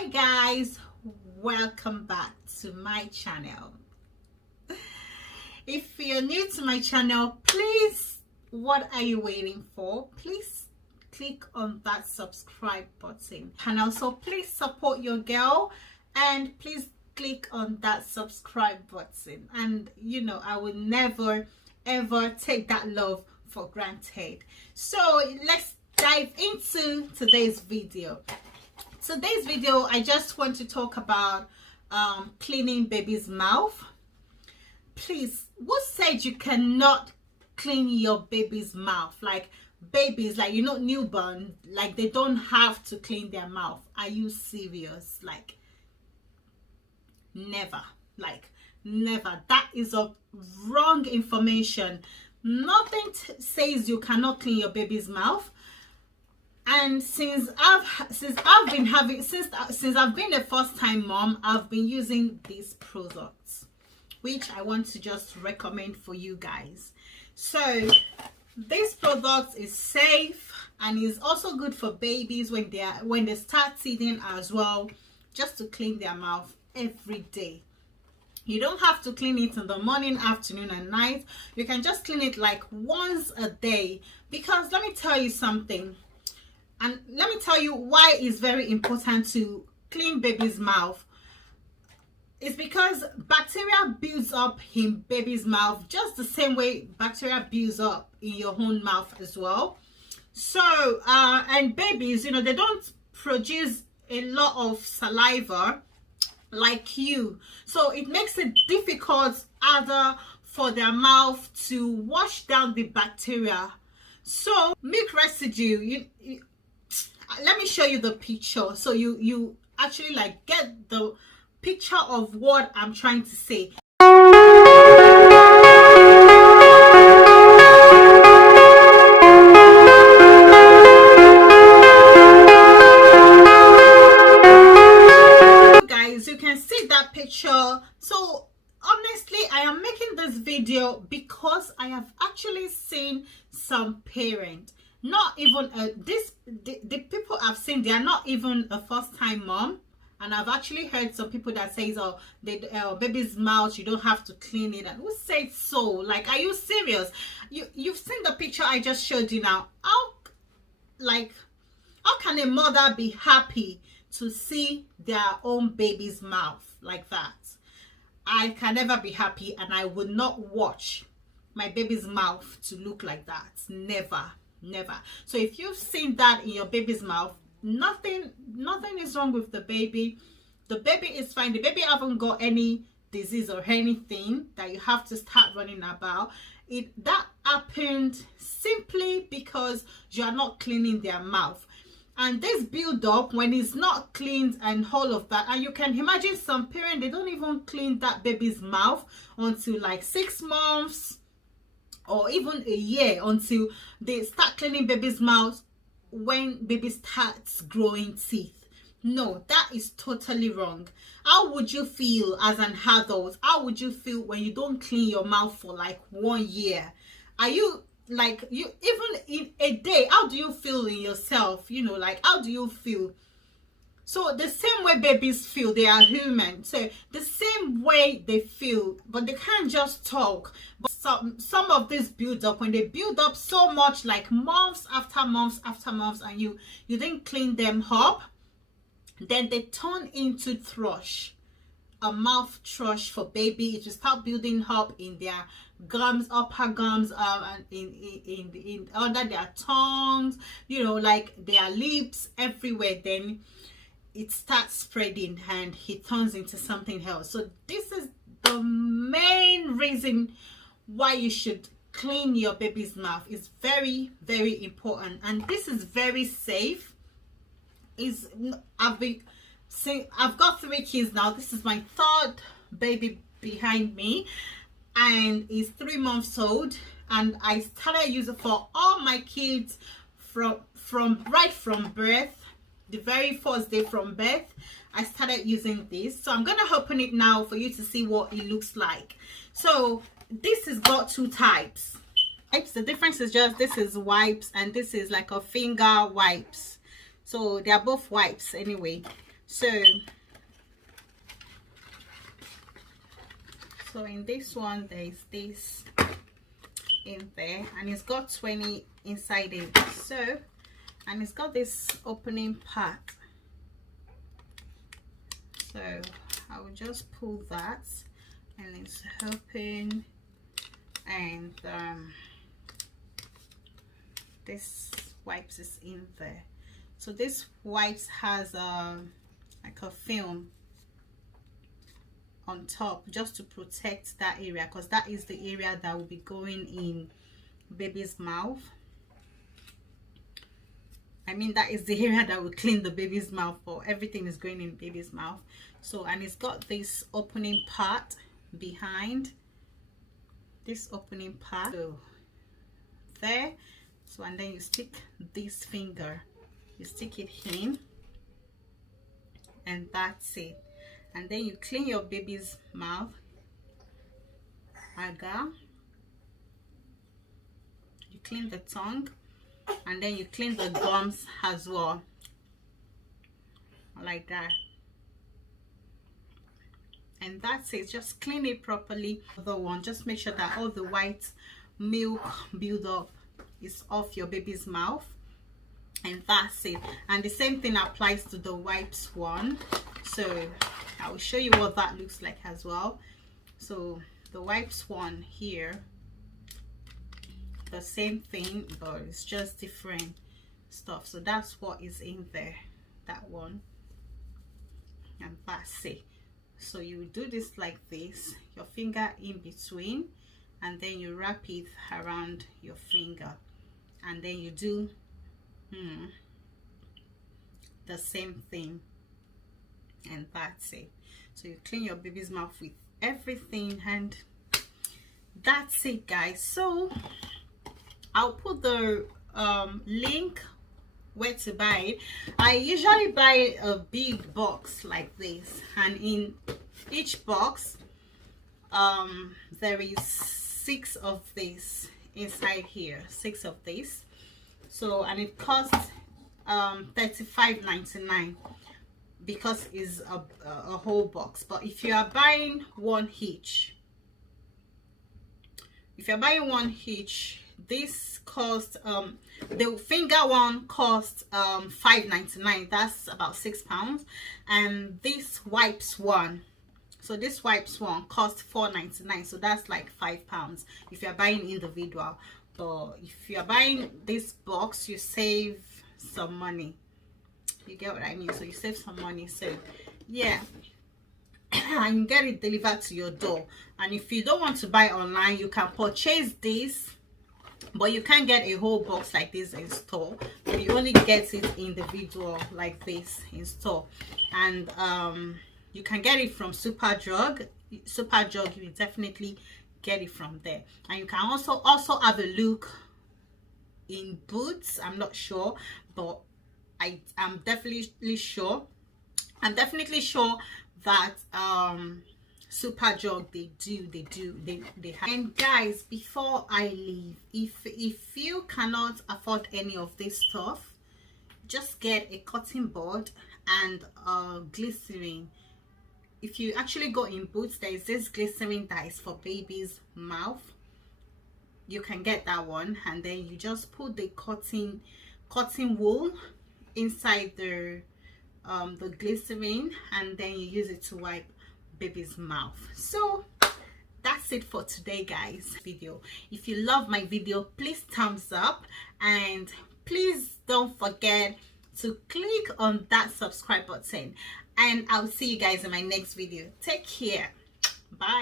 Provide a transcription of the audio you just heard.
Hi guys, welcome back to my channel. If you're new to my channel, please, what are you waiting for? Please click on that subscribe button and also please support your girl and please click on that subscribe button. And you know, I will never ever take that love for granted. So let's dive into today's video. Today's video, I just want to talk about cleaning baby's mouth. Please, who said you cannot clean your baby's mouth? Like babies, like, you know, newborn, like they don't have to clean their mouth. Are you serious? Like never, like never. That is a wrong information. Nothing says you cannot clean your baby's mouth. And since I've been a first-time mom, I've been using these products, which I want to just recommend for you guys. So this product is safe and is also good for babies when they start teething as well, just to clean their mouth every day. You don't have to clean it in the morning, afternoon and night. You can just clean it like once a day, because let me tell you something. And let me tell you why it's very important to clean baby's mouth. It's because bacteria builds up in baby's mouth just the same way bacteria builds up in your own mouth as well. So, and babies, you know, they don't produce a lot of saliva like you. So it makes it difficult either for their mouth to wash down the bacteria. So milk residue, let me show you the picture so you actually like get the picture of what I'm trying to say. Guys, you can see that picture. So honestly, I am making this video because I have actually seen some parents, not even the people I've seen, they are not even a first-time mom, and I've actually heard some people that says, oh, the baby's mouth, you don't have to clean it. And who said so? Like, are you serious? You've seen the picture I just showed you now. How can a mother be happy to see their own baby's mouth like that? I can never be happy, and I would not watch my baby's mouth to look like that. Never. So if you've seen that in your baby's mouth, nothing is wrong with the baby. The baby is fine. The baby haven't got any disease or anything that you have to start running about. That happened simply because you are not cleaning their mouth. And this build up when it's not cleaned and all of that, and you can imagine some parents, they don't even clean that baby's mouth until like 6 months or even a year, until they start cleaning baby's mouth when baby starts growing teeth. No, that is totally wrong. How would you feel as an adult? How would you feel when you don't clean your mouth for like 1 year? Are you like, you even in a day, how do you feel in yourself? You know, like, how do you feel? So the same way babies feel, they are human. So the same way they feel, but they can't just talk. But some of this builds up, when they build up so much, like months after months after months, and you didn't clean them up, then they turn into thrush, a mouth thrush for baby. It will start building up in their gums, upper gums, and in under their tongues, you know, like their lips, everywhere. Then it starts spreading and it turns into something else. So this is the main reason why you should clean your baby's mouth. It's very, very important, and this is very safe. I've got 3 kids now. This is my 3rd baby behind me, and he's 3 months old, and I started using for all my kids from right from birth. The very first day from birth, I started using this. So I'm gonna open it now for you to see what it looks like. So this has got 2 types. The difference is just this is wipes and this is like a finger wipes. So they are both wipes anyway. So in this one there is this in there, and it's got 20 inside it. So, and it's got this opening part. So I will just pull that, and it's open, and this wipes is in there. So this wipes has like a film on top just to protect that area, because that is the area that will be going in baby's mouth. I mean, that is the area that will clean the baby's mouth, for everything is going in baby's mouth. So, and it's got this opening part behind, this opening part, so there. So, and then you stick this finger, you stick it in, and that's it. And then you clean your baby's mouth, you clean the tongue, and then you clean the gums as well, like that. And that's it. Just clean it properly. The one, just make sure that all the white milk buildup is off your baby's mouth, and that's it. And the same thing applies to the wipes one. So I will show you what that looks like as well. So the wipes one here, the same thing, but it's just different stuff. So that's what is in there, that one, and that's it. So you do this like this, your finger in between, and then you wrap it around your finger, and then you do the same thing, and that's it. So you clean your baby's mouth with everything, and that's it, guys. So I'll put the link where to buy it. I usually buy a big box like this, and in each box there is 6 of this inside here, 6 of this. So, and it costs $35.99 because it's a whole box. But if you are buying one each, this cost the finger one costs $5.99. that's about £6. And this wipes one, so this wipes one costs $4.99, so that's like £5 if you're buying individual. But if you're buying this box, you save some money, you get what I mean? So you save some money. So yeah, and you get it delivered to your door. And if you don't want to buy online, you can purchase this, but you can't get a whole box like this in store. You only get it individual like this in store. And you can get it from Superdrug. You will definitely get it from there. And you can also have a look in Boots. I'm not sure, but I'm definitely sure that Superdrug they have. And guys, before I leave, if you cannot afford any of this stuff, just get a cotton board and glycerin. If you actually go in Boots, there is this glycerin that is for baby's mouth. You can get that one, and then you just put the cotton wool inside the glycerin, and then you use it to wipe baby's mouth. So that's it for today, guys. Video, if you love my video, please thumbs up, and please don't forget to click on that subscribe button, and I'll see you guys in my next video. Take care. Bye.